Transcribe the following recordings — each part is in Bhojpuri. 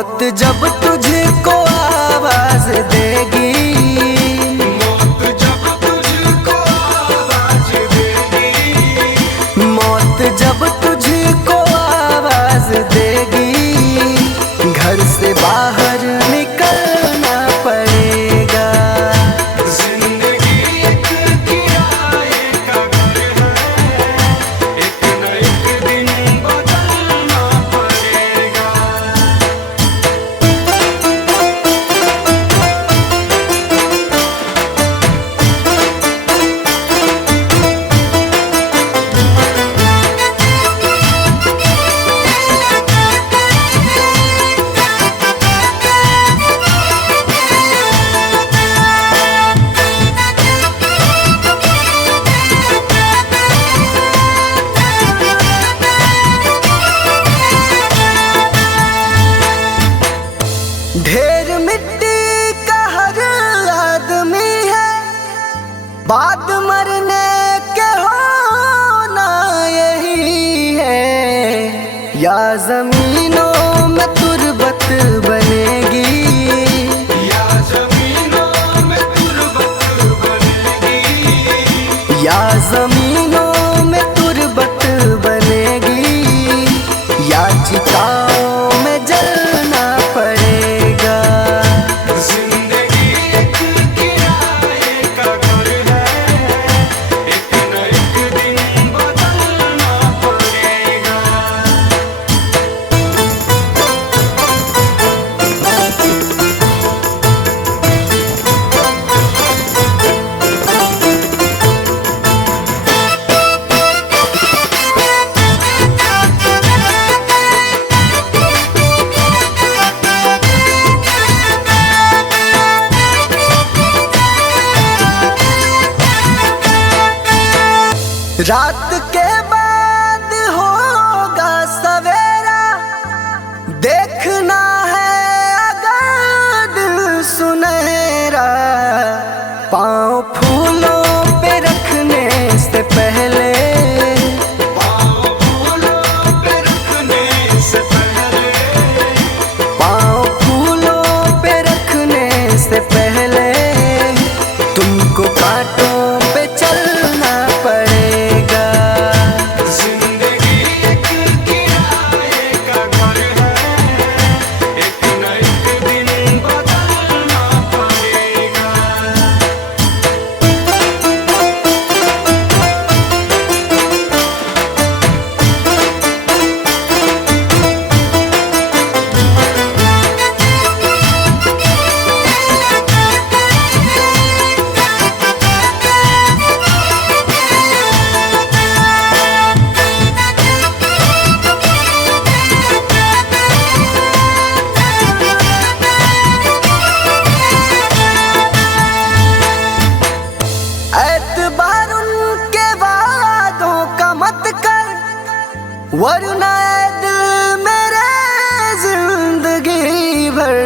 मौत जब तुझको आवाज देगी, मौत जब तुझको आवाज देगी, मौत जब तुझको आवाज देगी, घर से बाहर निकलना पड़ेगा। जिंदगी एक किराए का घर है, एक न एक दिन बदलना पड़ेगा। ढेर मिट्टी का हर आदमी है, बाद मरने के होना यही है। या जमीनों में तुरबत बनेगी, या जमीनों में तुरबत बनेगी, या जमीनों में तुरबत बनेगी, या चिताओं में जलना पड़ेगा। जिंदगी एक किराए का घर है, एक न एक दिन बदलना पड़ेगा। रात के बाद होगा सवेरा, देखना है अगर दिल सुनहरा। पाँव फूलों पे रखने से पहले, पाँव फूलों पे रखने से पहले, पाँव फूलों पे रखने से पहले, तुमको कांटों पे चलना पड़ेगा। जिंदगी एक किराए का घर है, एक न एक दिन बदलना पड़ेगा। एतबार उनके वादों का मत कर, वरना ए दिल मेरे जिंदगी भर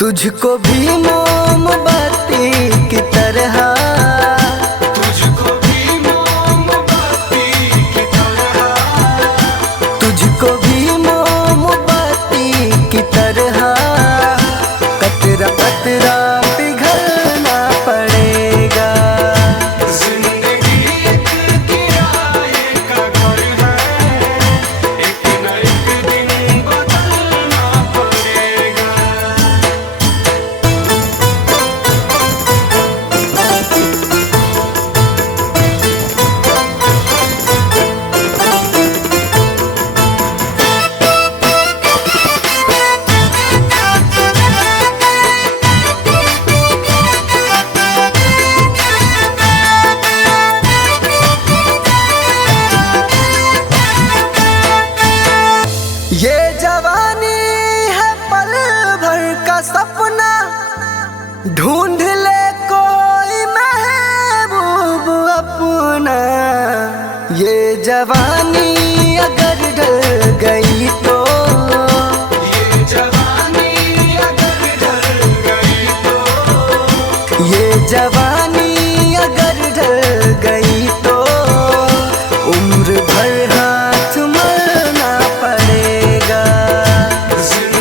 तुझको भी मोमबत्ती की तरह, तुझको भी मोमबत्ती की तरह, तुझको भी मोमबत्ती की तरह, कतरा कतरा पिघलना पड़ेगा। जिंदगी एक किराए का घर है, एक न एक दिन बदलना पड़ेगा। ये जवानी है पल भर का सपना, ढूंढ ले कोई महबूब अपना। ये जवानी अगर ढल गई तो, ये जवानी अगर ढल गई तो, ये जवानी अगर ढल गई तो, उम्र भर हाथ मलना पड़ेगा। जिंदगी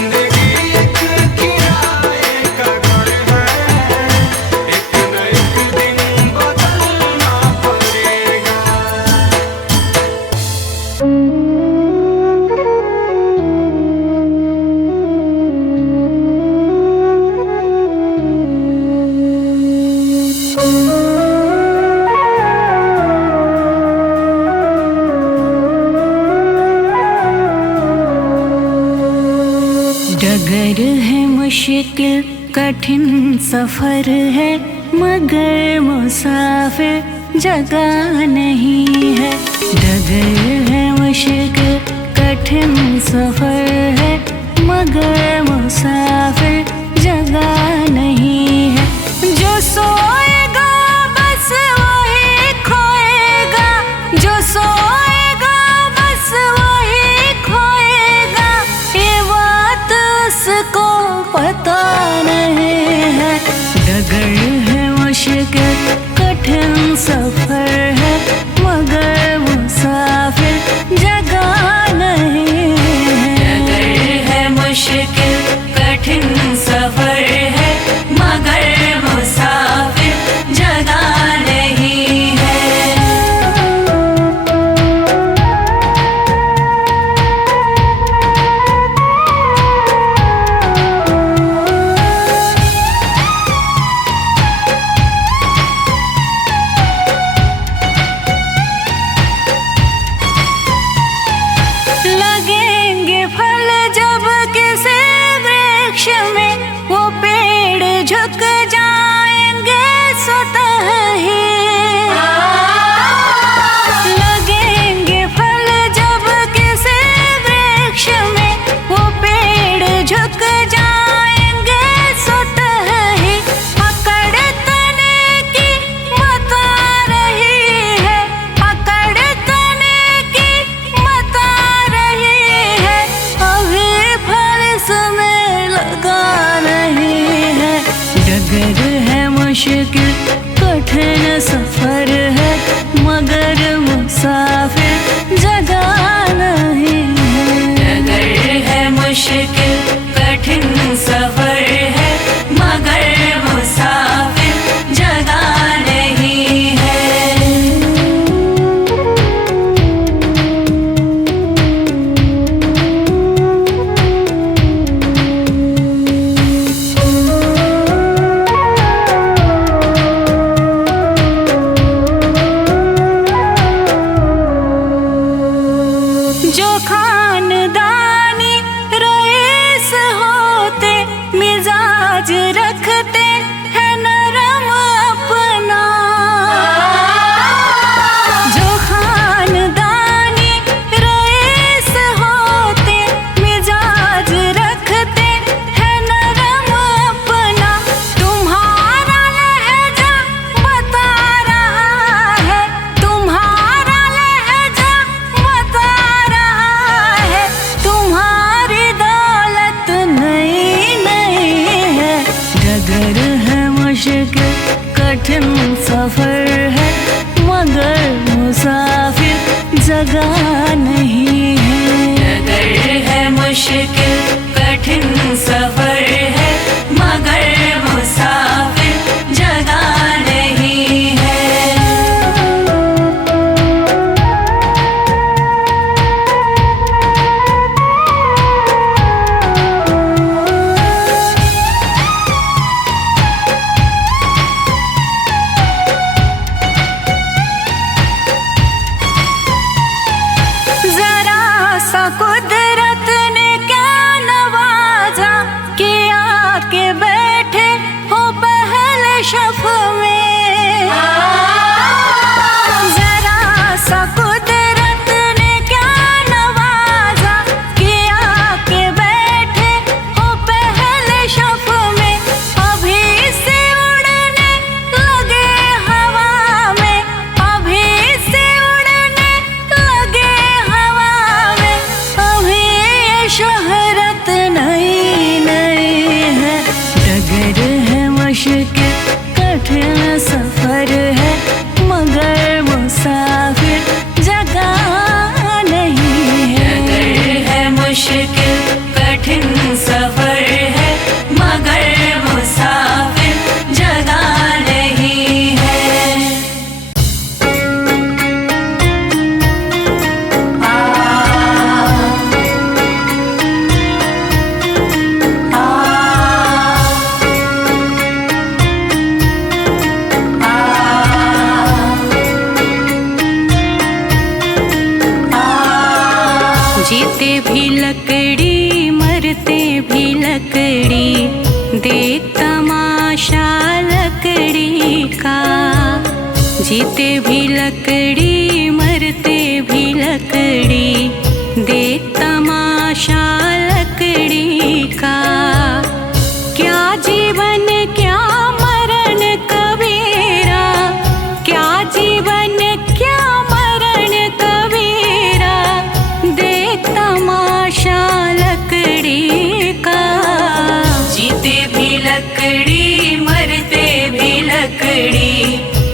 डगर है मुश्किल कठिन सफर है, मगर मुसाफिर जगह नहीं है। डगर है मुश्किल कठिन सफर है, मगर मुसाफिर जगह नहीं है। जो सोएगा बस वही खोएगा, जो सोएगा बस वही खोएगा, ये बात उसको पता नहीं है। डगर है मुश्किल कठिन सफर है, मगर मुसाफिर जगह नहीं है। डगर है मुश्किल कठिन सफर है, मगर मुसाफिर जगह नहीं है। लगेंगे फल जब किसी वृक्ष में, वो पेड़ झुक जाएंगे स्वतः ही। लगेंगे फल जब किसी वृक्ष में, वो पेड़ झुक जाएंगे स्वतः ही। पकड़ तने की बता रही है, पकड़ तने की बता रही है, अभी फल इसमें लगा नहीं है। डगर है मुश्किल कठिन सफर है, मगर मुसाफिर जगह नहीं है। डगर है मुश्किल कठिन सफर है, मगर मुसाफिर जगह नहीं है। जो खानदानी रईस होते, मिजाज रखते हैं नरम अपना। जो खानदानी रईस होते, मिजाज रखते हैं नरम अपना। तुम्हारा लहजा बता रहा है, तुम्हारा लहजा बता रहा है, तुम्हारी दौलत नई नहीं है। डगर है मुश्किल कठिन सफर है, मगर मुसाफिर जगह नहीं है। डगर है मुश्किल कठिन सफर है, मगर मुसाफिर जगह नहीं है। जरा सा कुदरत ने क्या नवाजा, किया के बैठे हो पहले शफ में। जरा सा कुदरत ने क्या नवाजा, किया के बैठे हो पहले शफ में। अभी से उड़ने लगे हवा में, अभी से उड़ने लगे हवा में, अभी ये शोहरत नई नई है। डगर है मुश्किल कठिन सफर है, मगर मुसाफिर जगह नहीं है। डगर है मुश्किल कठिन सफर है, मगर मुसाफिर जगह नहीं है। जीते भी लकड़ी मर मरते भी लकड़ी, देख तमाशा लकड़ी का। जीते भी लकड़ी, मरते भी लकड़ी, देख तमाशा लकड़ी का। क्या जीवन क्या मरण कबीरा, क्या जीवन क्या मरण कबीरा, देख तमाशा लकड़ी का। जीते भी लकड़ी, मरते भी लकड़ी,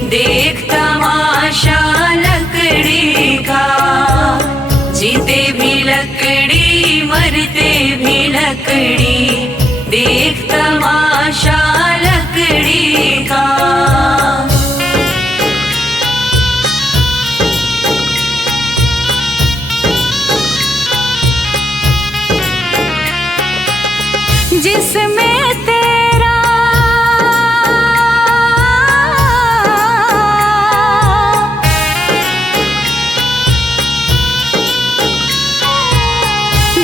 देख तमाशा लकड़ी का। जीते भी लकड़ी, मरते भी लकड़ी, देख तमाशा लकड़ी का। जिसमें तेरा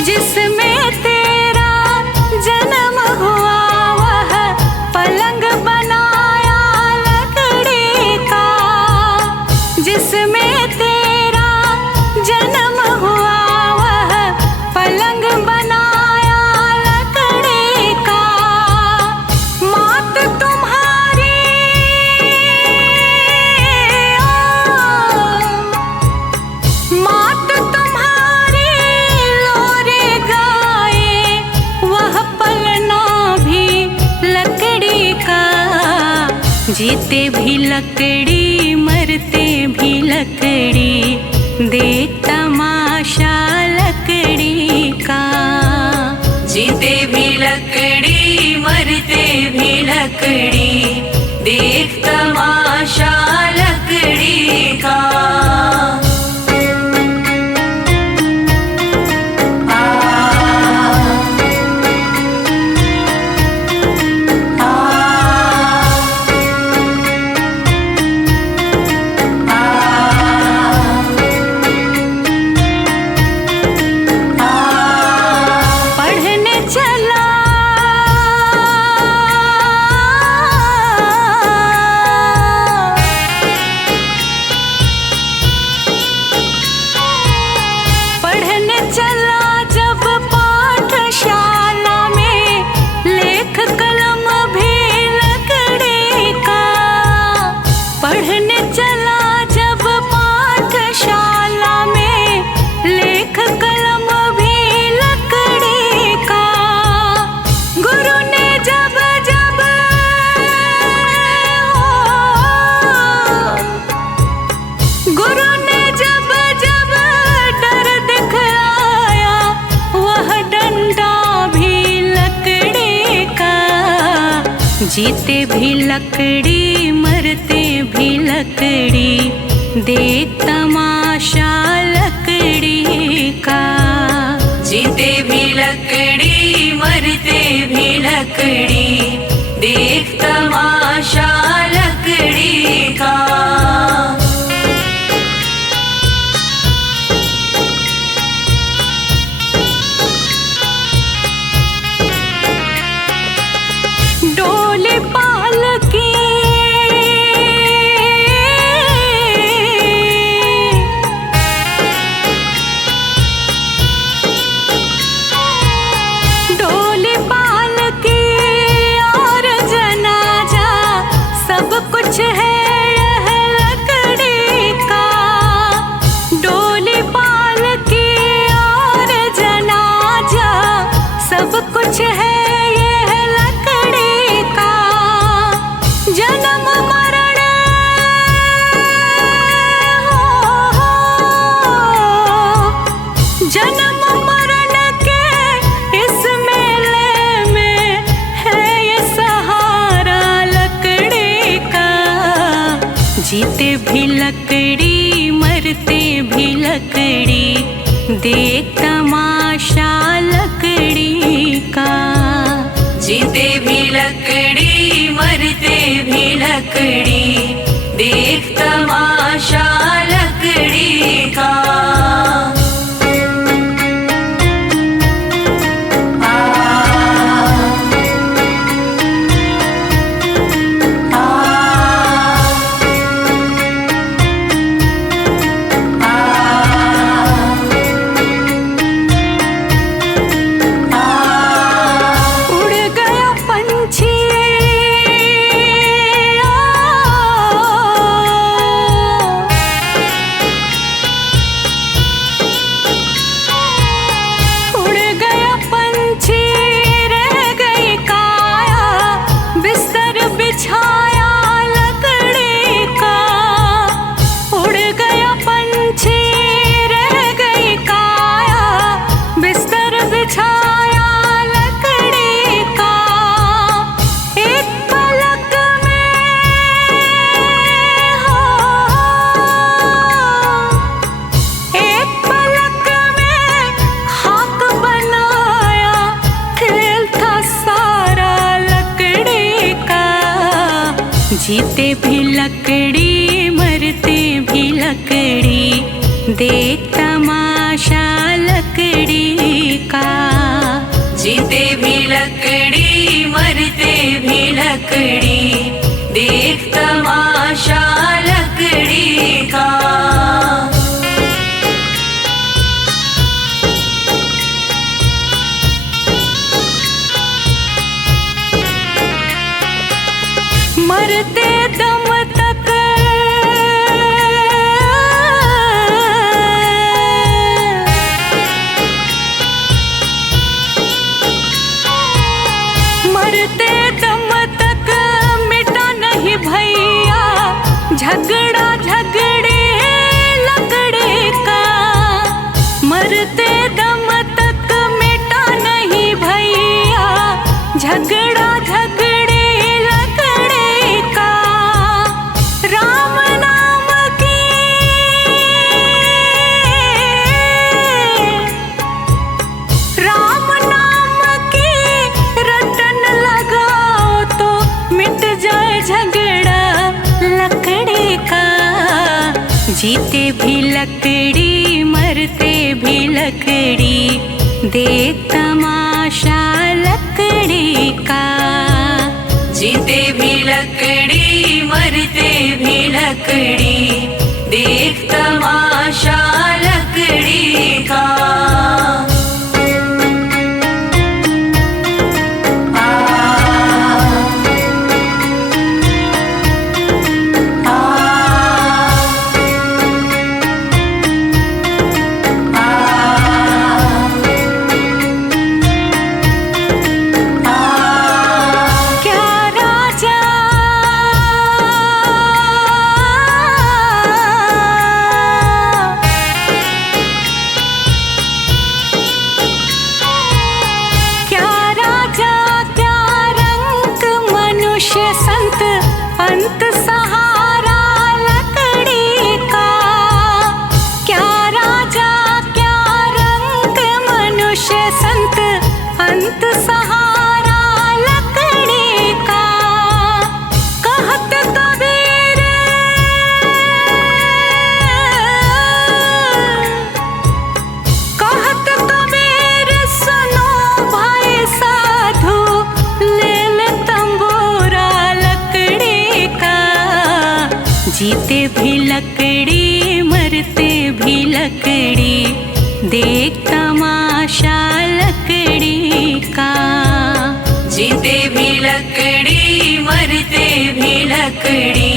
जिसमें तेरा जन्म हुआ, वह पलंग बनाया लकड़ी का। जिसमें तेरा जन्म हुआ, वह पलंग बनाया लकड़ी का। मात तुम्हारी मात तुम्हारी लोरे गाए, वह पलना भी लकड़ी का। जीते भी लकड़ी, मरते भी लकड़ी, देख तमाशा लकड़ी का। जीते भी लकड़ी, मरते भी लकड़ी, देख तमाशा लकड़ी का। पढ़ने चला पढ़ने चला जब पाठशाला में, लेख कलम भी लकड़ी का। पढ़ने चला जब पाठशाला में, लेख कलम भी लकड़ी का। गुरु ने जब जब गुरु ने जब जब डर दिखलाया, वह डंडा भी लकड़ी का। जीते भी लकड़ी, मरते भी लकड़ी, देख तमाशा लकड़ी का। जीते भी लकड़ी, मरते भी लकड़ी, देख तमाशा लकड़ी का। डोली पालकी डोली पालकी और जनाजा, सब कुछ है यह लकड़ी का। डोली पालकी और जनाजा, सब कुछ है यह लकड़ी का। जन्म मरण जन्म मरण के इस मेले में है ये सहारा लकड़ी का। जीते भी लकड़ी, मरते भी लकड़ी, देख तमाशा लकड़ी का। जीते भी लकड़ी, मरते भी लकड़ी, देख तमाशा लकड़ी का। बिछाया लकड़ी का, एक पलक में हो, एक पलक में खाक बनाया, खेल था सारा लकड़ी का। जीते भी लकड़ी मरते भी लकड़ी, देख तमाशा लकड़ी का। जीते भी लकड़ी मरते भी लकड़ी, देख तमाशा लकड़ी का। मरते दम तक मरते दम तक मिटा नहीं भैया, झगड़ा झगड़े लकड़ी का। मरते दम तक मिटा नहीं भैया, झगड़ा झगड़े लकड़ी का। राम नाम की राम नाम की रटन लगाओ तो मिट जाए झगड़ा लकड़ी का। जीते भी लकड़ी मरते भी लकड़ी, देख तमाशा लकड़ी का। जीते भी लकड़ी मरते भी लकड़ी, देख तमाशा लकड़ी का। संत अंत सहारा लकड़ी का। क्या राजा क्या रंग मनुष्य संत अंत सहारा लकड़ी का। कहत कबीर कहत कबीर सुनो भाई साधु, ले ले तंबूरा लकड़ी का। जीते भी लकड़ी मरते भी लकड़ी, देख तमाशा लकड़ी का। जीते भी लकड़ी मरते भी लकड़ी,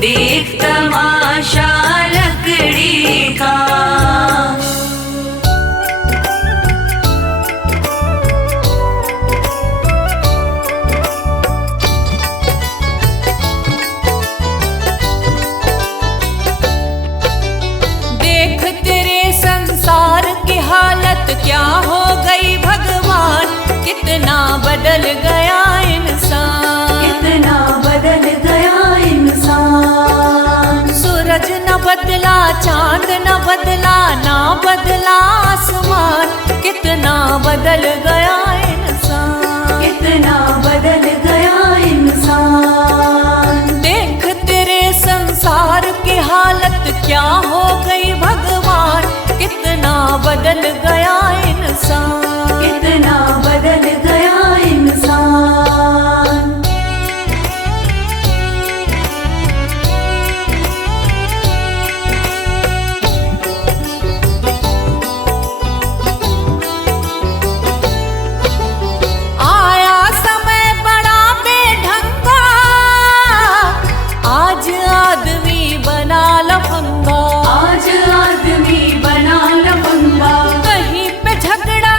देख तमाशा लकड़ी का। क्या हो गई भगवान, कितना बदल गया इंसान, कितना बदल गया इंसान। सूरज न बदला चांद न बदला, ना बदला आसमान, कितना बदल गया इंसान, कितना बदल गया इंसान। देख तेरे संसार की हालत क्या हो गई भगवान, कितना बदल गया इंसान, कितना बदल गया इंसान। आया समय बड़ा बेढंगा, आज आदमी बना लफंगा, आज आदमी बना लफंगा। कहीं पे झगड़ा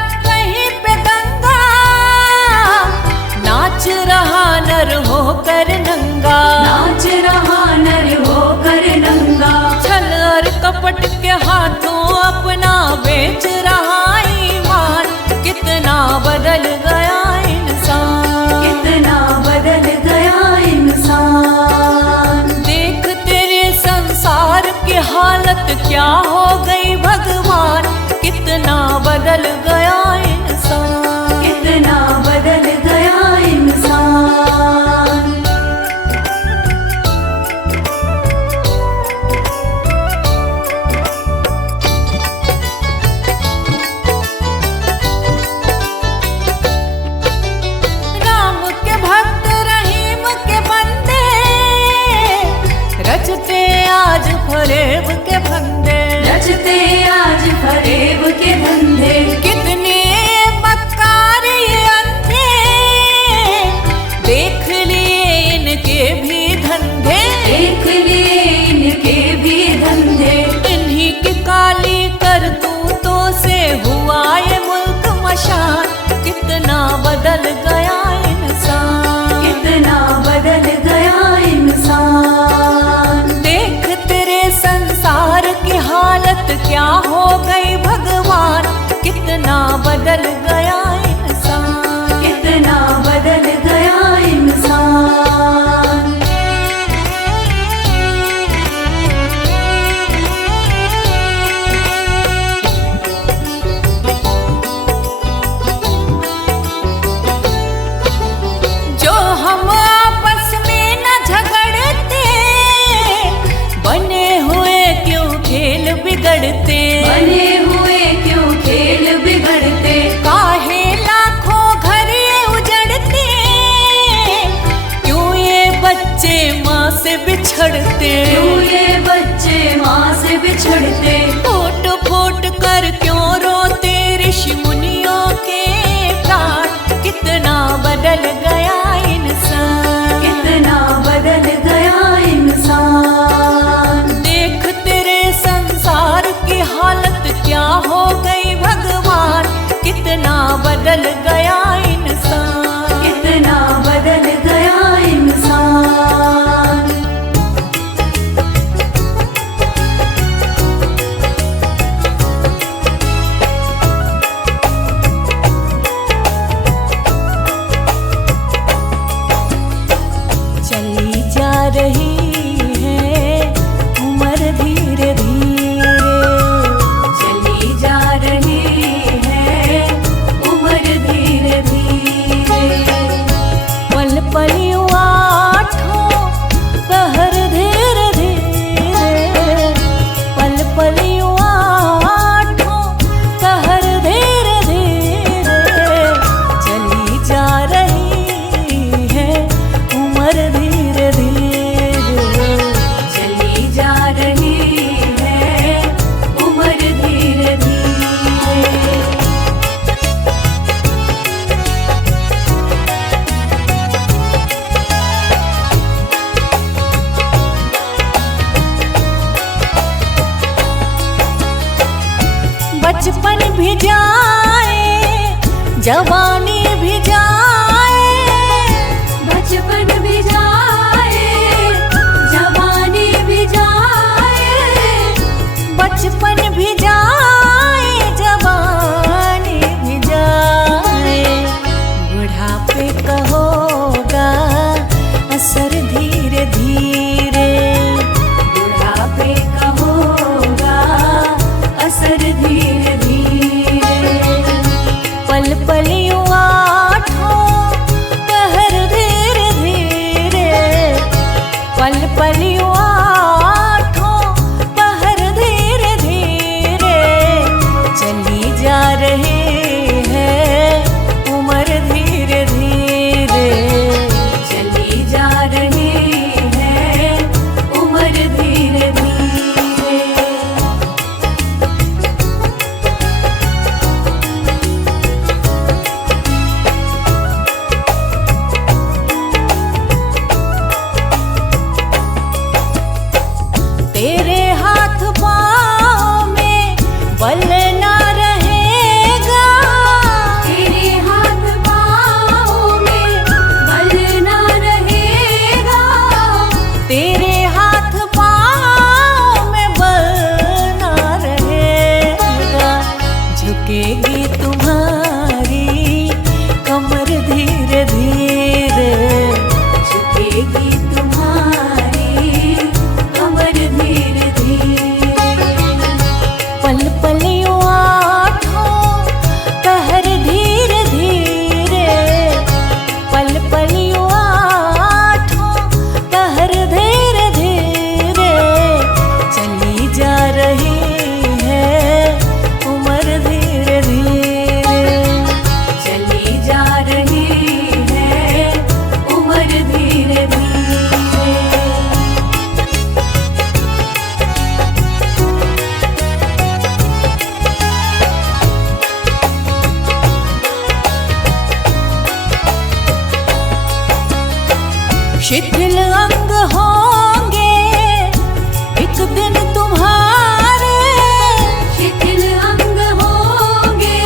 बदल गया इंसान, कितना बदल गया इंसान। जो हम आपस में न झगड़ते, बने हुए क्यों खेल बिगड़ते, बने हुए क्यों खेल बिगड़ते। काहे लाखों घर ये उजड़ते, क्यों ये बच्चे माँ से बिछड़ते, क्यों ये बच्चे माँ से बिछड़ते। फूट फूट कर क्यों रोते ऋषि मुनियों के प्राण, कितना बदल गया इंसान, कितना बदल गया इंसान। देख तेरे संसार की हालत क्या हो गई भगवान, कितना बदल गया इंसान, कितना बदल गया इंसान। चली जा रही है उम्र धीरे धीरे, चली जा रही है उम्र धीरे धीरे। पल पल आठों पहर धीरे धीरे, पल पल आठों पहर धीरे धीरे। चली जा रही है उम्र धीरे धीरे, चली जा रही है उम्र धीरे धीरे। बचपन भी जाए जवानी भी जाए, बचपन भी जाए जवानी भी जाए, बचपन भी जाए जवानी भी जाए। बुढ़ापे का होगा असर धीरे धीरे, बुढ़ापे का होगा असर धीरे धीरे। पल पल आठों पहर धीरे धीरे, पल पल आठों पहर धीरे धीरे। चली जा रही है उम्र धीरे धीरे, चली जा रही है उम्र धीरे धीरे। तेरे हाथ पाँव में बल ना रहेगा, तेरे हाथ पाँव में बल ना रहेगा, तेरे हाथ पाँव में बल ना रहेगा। झुकेगी तुम्हारी कमर धीरे धीरे, झुकेगी तुम्हारी कमर धीरे धीरे। पल पल आठों पहर धीरे धीरे, पल पल आठों पहर धीरे धीरे। चली जा रही है उम्र धीरे धीरे, चली जा रही है उम्र धीरे धीरे। शिथिल अंग होंगे एक दिन तुम्हारे, शिथिल अंग होंगे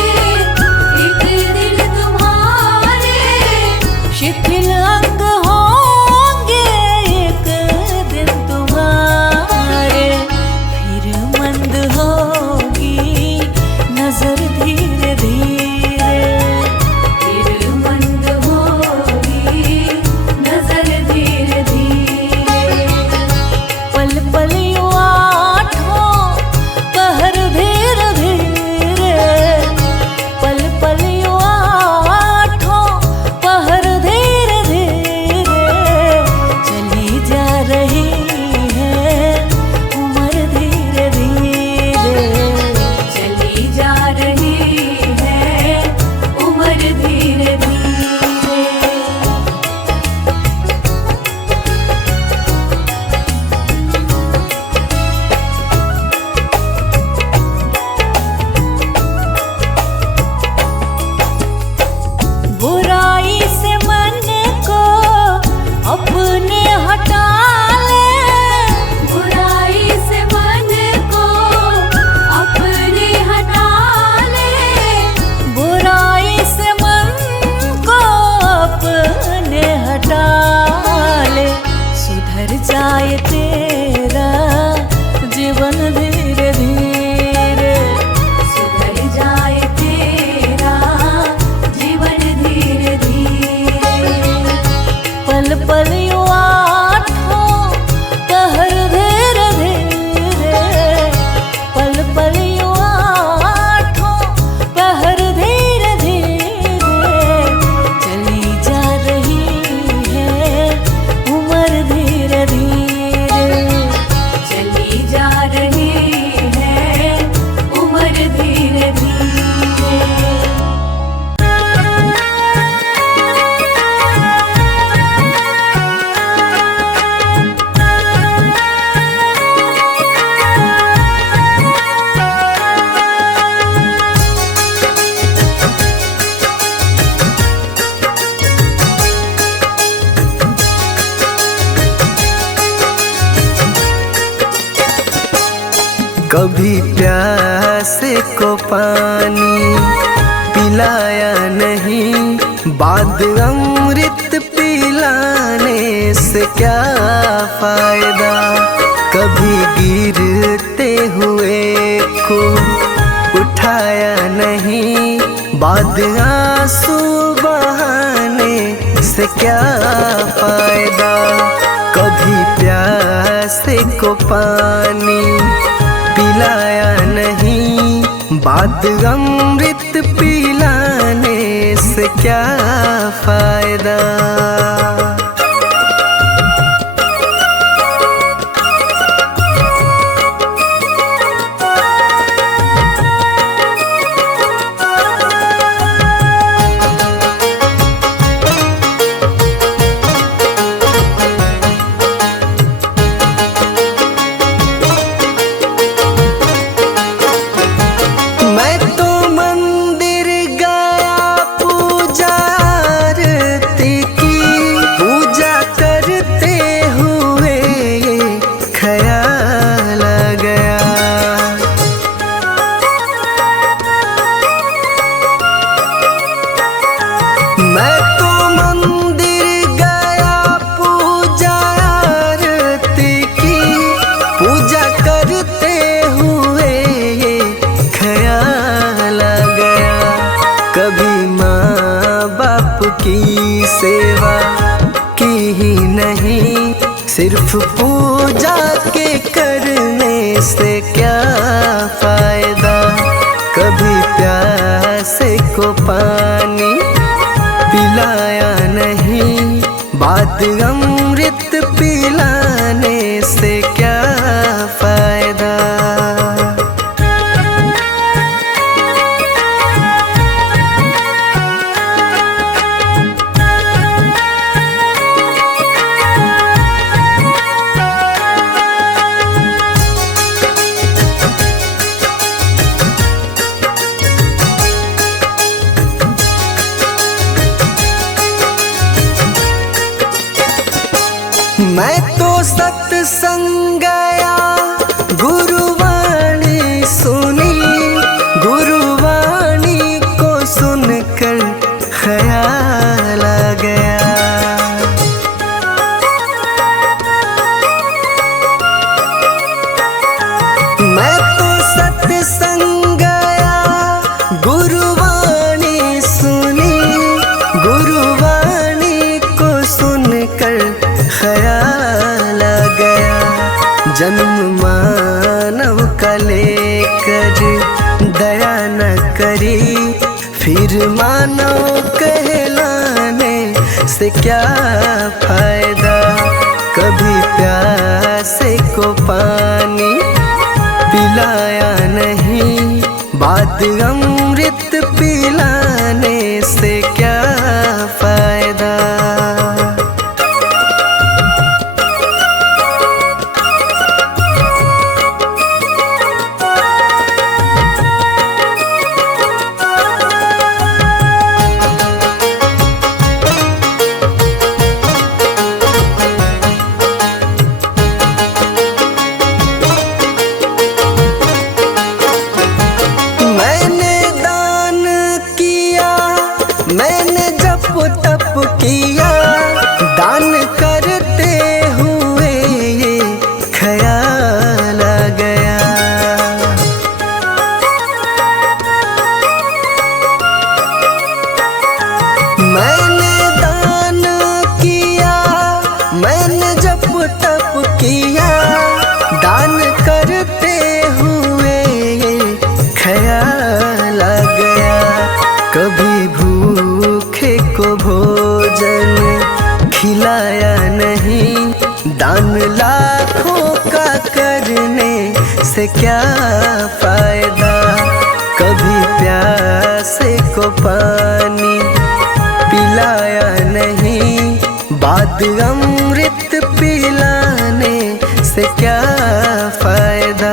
एक दिन तुम्हारे, शिथिल अंग होंगे एक दिन तुम्हारे। फिर मंद होगी नजर धीरे धीरे, कभी प्यासे को पानी पिलाया नहीं, बाद अमृत पिलाने से क्या फायदा। कभी गिरते हुए को उठाया नहीं, बाद आंसू बहाने से क्या फायदा। कभी प्यासे को पानी पिलाया नहीं, बाद अमृत पिलाने से क्या फायदा। मैं तो मंदिर गया पूजा आरती की, पूजा करते हुए ख्याल आ गया। मैं तो मंदिर गया पूजा आरती की, पूजा करते हुए ख्याल आ गया। कभी माँ बाप की सेवा की ही नहीं, सिर्फ पूजा के करने से क्या फायदा। कभी प्यासे को पानी पिलाया नहीं, बाद अमृत पिलाने से क्या फायदा। मैं तो सत्संग गया, गुरुवाणी सुनी, गुरुवाणी को सुनकर ख्याल आ गया। मैं तो सत्संग गया, गुरुवाणी सुनी, गुरुवाणी को सुनकर ख्याल आ गया। जन्म मानव का लेकर दया न करी, फिर मानव कहलाने से क्या फायदा। कभी प्यासे को पानी पिलाया नहीं, बाद अमृत पिलाने से क्या फायदा। मैंने दान किया, मैंने जप तप किया, दान करते हुए ये ख्याल आ गया। मैंने दान किया, मैंने जप तप किया, दान करते हुए ये ख्याल आ गया। कभी भूखे को भोजन खिलाया नहीं, दान लाखों का करने से क्या फायदा। कभी प्यासे को पानी पिलाया नहीं, बाद अमृत पिलाने से क्या फायदा।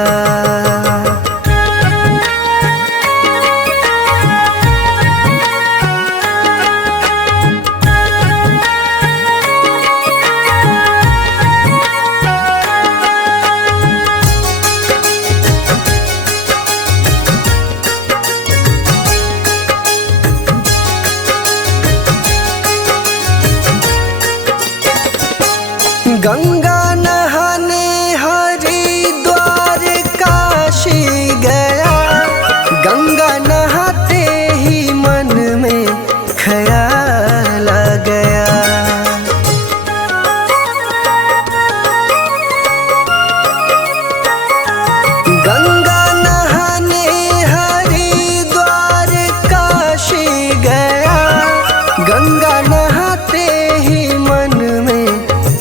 गंगा नहाने हरिद्वार काशी गया, गंगा नहाते ही मन में ख्याल आ गया। गंगा नहाने हरिद्वार काशी गया, गंगा नहाते ही मन में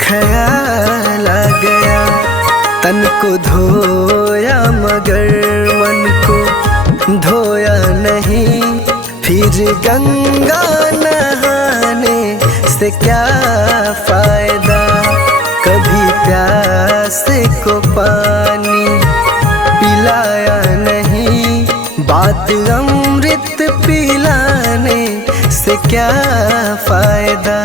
ख्याल आ गया। तन को धोया मगर मन को धोया नहीं, फिर गंगा नहाने से क्या फायदा। कभी प्यास को पानी पिलाया नहीं, बात अमृत पिलाने से क्या फायदा।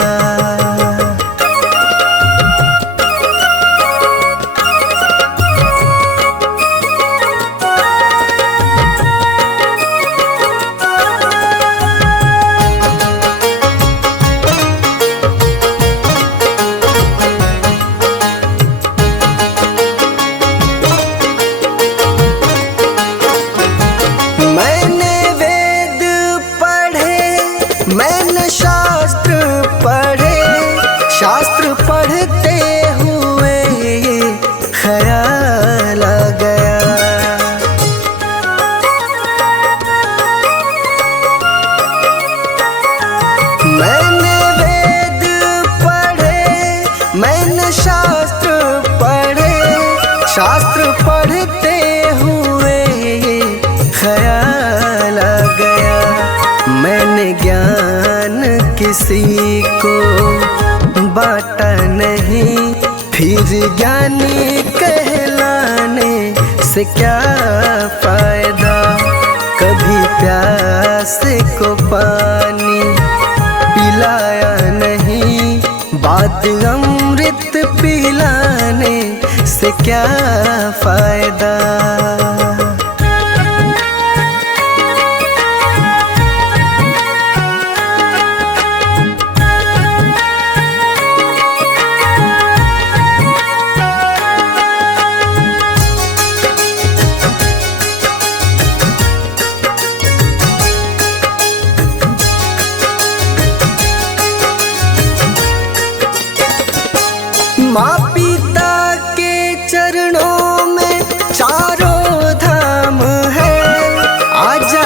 मैंने वेद पढ़े, मैंने शास्त्र पढ़े, शास्त्र पढ़ते हुए ये ख्याल आ गया। मैंने वेद पढ़े, मैंने शास्त्र पढ़े, शास्त्र पढ़ते हुए ये ख्याल आ गया। मैंने ज्ञान किसी को बांटा नहीं, फिर ज्ञानी कहलाने से क्या फायदा। कभी प्यास को पानी पिलाया नहीं, बात अमृत पिलाने से क्या फायदा। माँ पिता के चरणों में चारों धाम है, आ जा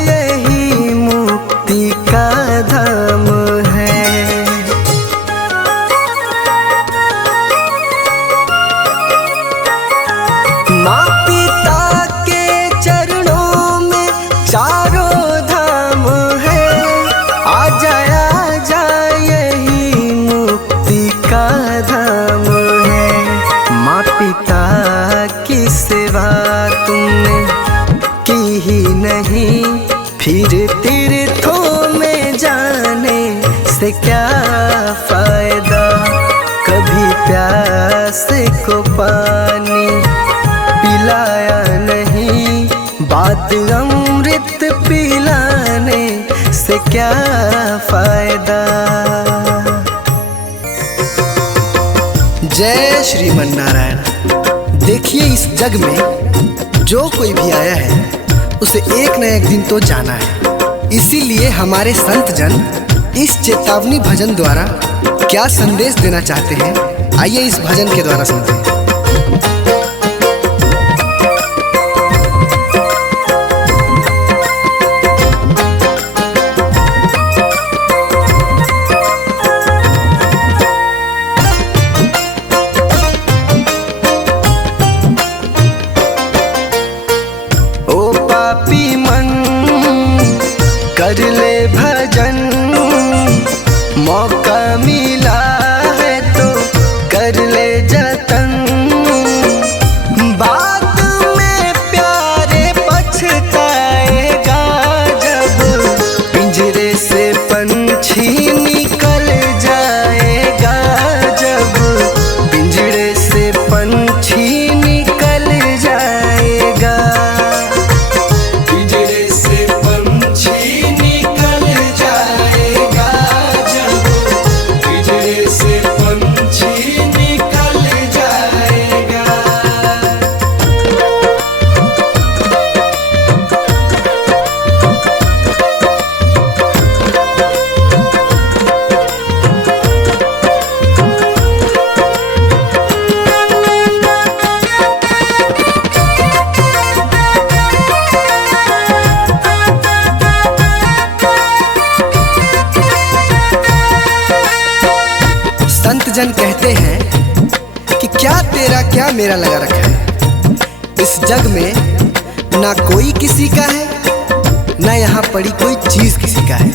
यही मुक्ति का धाम है। माँ पिता के चरणों में चारों धाम है, आ जा यही मुक्ति का धाम है। माँ पिता की सेवा तुमने की ही नहीं, फिर तीर्थों में जाने से क्या फायदा। कभी प्यास को पानी पिलाया नहीं, बात अमृत पिलाने से क्या फायदा। जय श्रीमन नारायण। देखिए इस जग में जो कोई भी आया है उसे एक न एक दिन तो जाना है। इसीलिए हमारे संत जन इस चेतावनी भजन द्वारा क्या संदेश देना चाहते हैं, आइए इस भजन के द्वारा सुनते हैं। पापी मन कर ले भजन, मौका मिला है तो कर ले जतन। बाद में प्यारे पछताएगा जब पिंजरे से पंछी निकल जाएगा। जब पिंजरे से पंछी निकल जाएगा, पिंजरे से पंछी निकल जन कहते हैं कि क्या तेरा क्या मेरा लगा रखा है। इस जग में ना कोई किसी का है, ना यहाँ पड़ी कोई चीज किसी का है।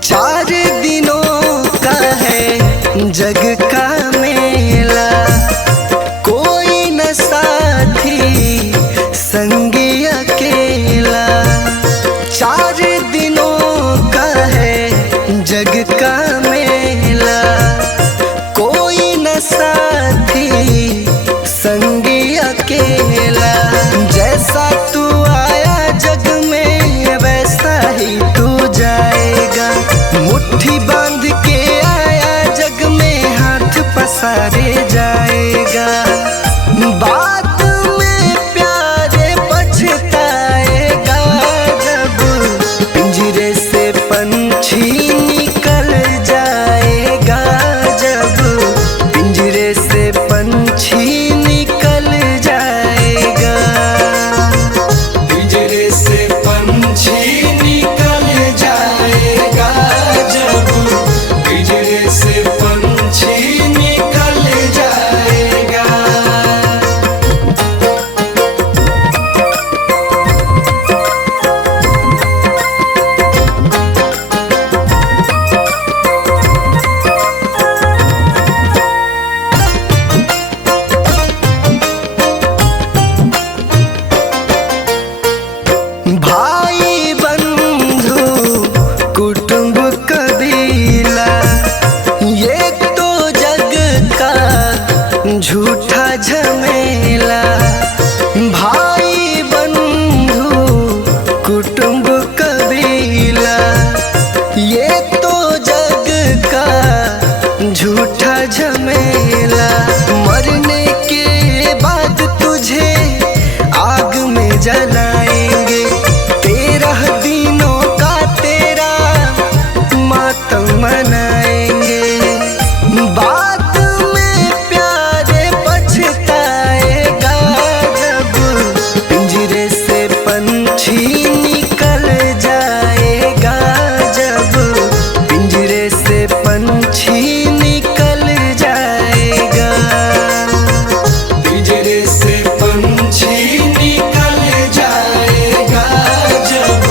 4 दिनों का है जग का मेला, कोई न साथी संगी अकेला। 4 दिनों का है जग का मेला, कोई न साथी संगी अकेला। जैसा तू आया जग में वैसा ही तू जाएगा, मुट्ठी बांध के आया जग में हाथ पसारे जाएगा। बाद में प्यारे पछताएगा, जब पिंजरे से पंछी निकल जाएगा, जब पिंजरे से पंछी निकल जाएगा। पिंजरे से पंछी निकल जाएगा, जब पिंजरे से पंछी निकल जाएगा। भाई बंधु कुटुंब कबीला, ये तो जग का झूठा झमेला। भाई बंधु कुटुंब कबीला, ये तो जग का झूठा झमेला। मरने के बाद तुझे आग में जलाएंगे, 13 दिनों का तेरा मातम मनाएंगे। बाद में प्यारे पछताएगा, जब पिंजरे से पंछी निकल जाएगा, जब पिंजरे से पंछी निकल जाएगा। पिंजरे से पंछी निकल जाएगा, जब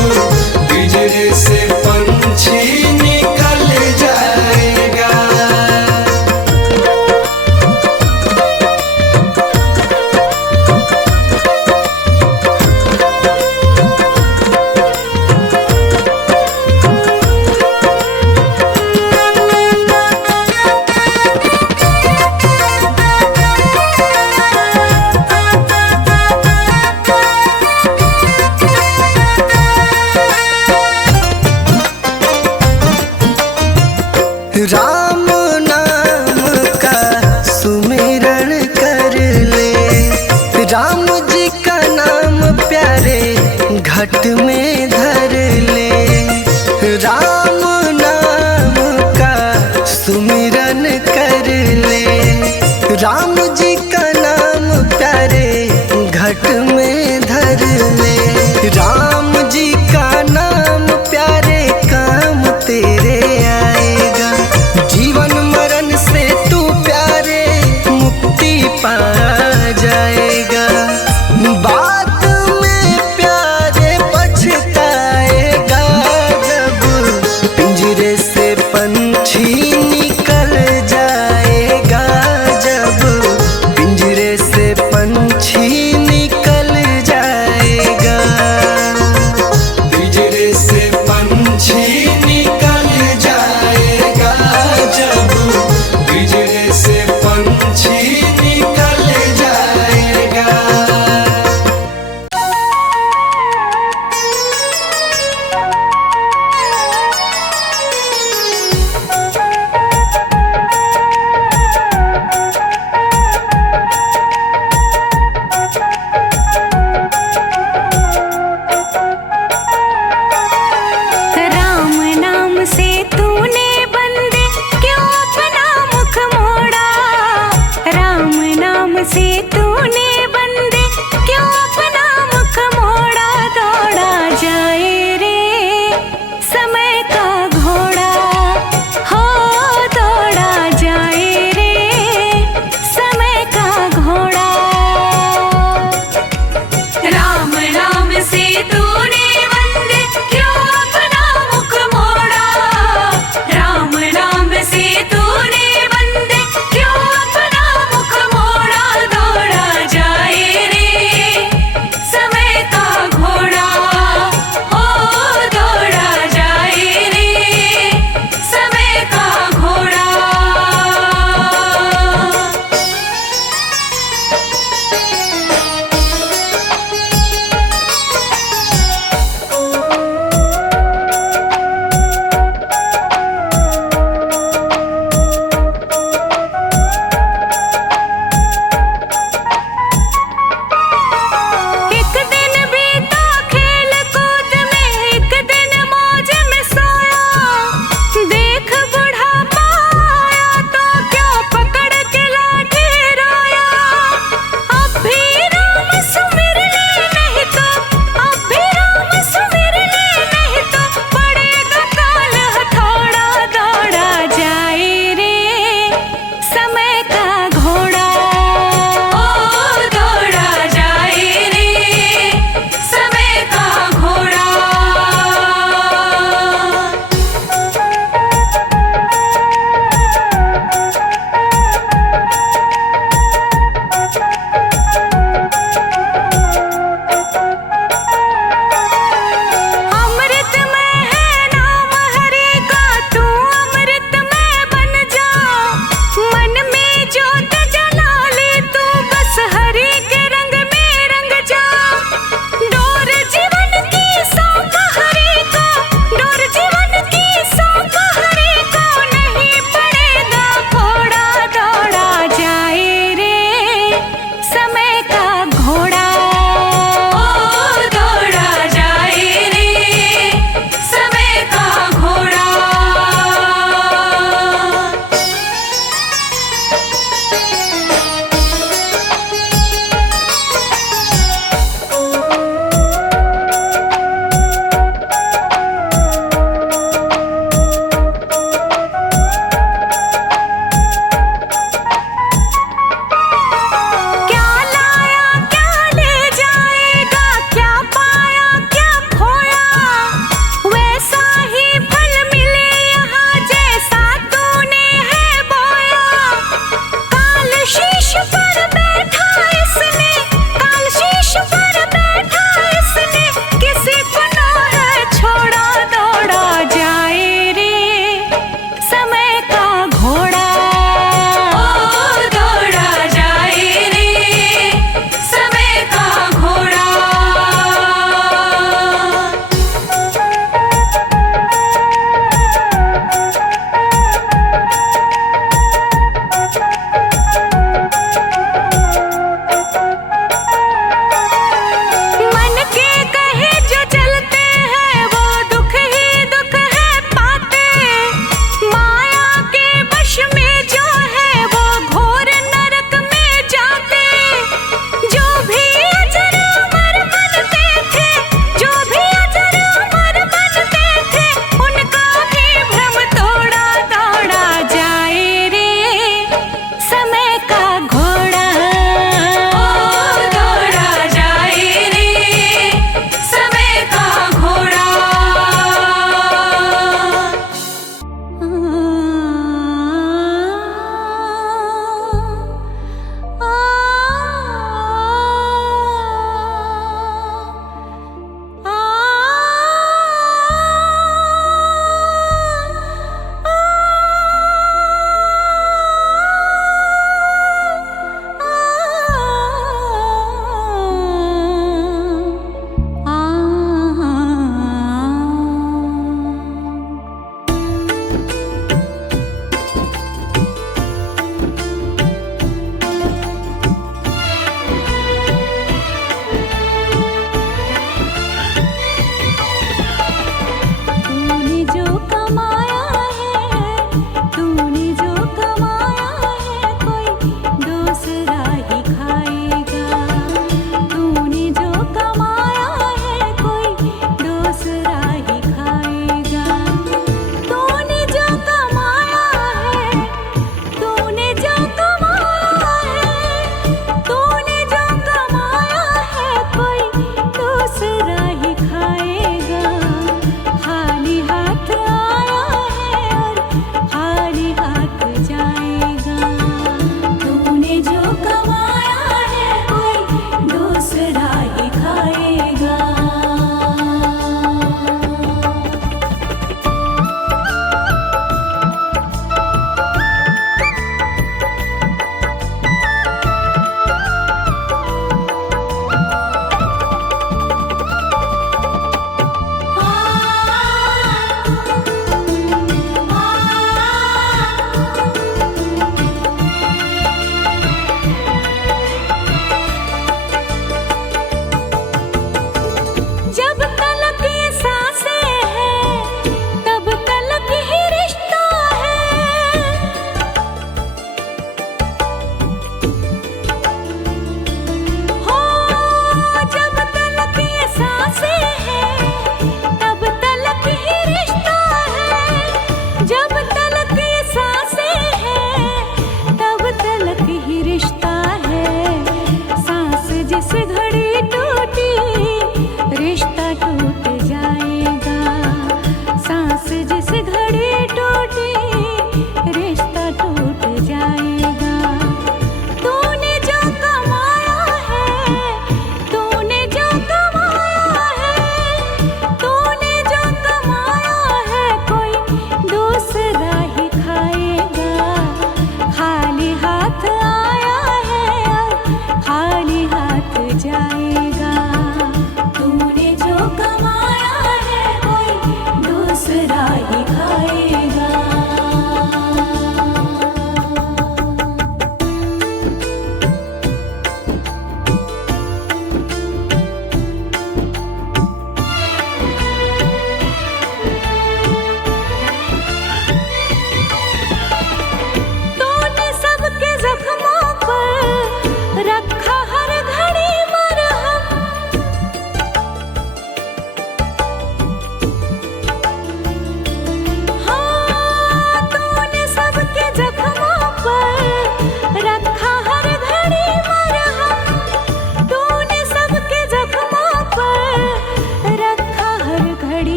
पिंजरे से पंछी निकल जाएगा। राम नाम का सुमिरन कर ले, राम जी का नाम प्यारे घट में धर ले। राम नाम का सुमिरन कर ले, राम जी का नाम प्यारे घट में धर ले। राम जी का नाम प्यारे काम तेरे आएगा, जीवन मरण से तू प्यारे मुक्ति पा जाएगा। बाद में प्यारे पछताएगा, जब पिंजरे से पंछी निकल जाएगा, जब पिंजरे से पंछी निकल जाएगा।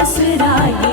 दूसरा ये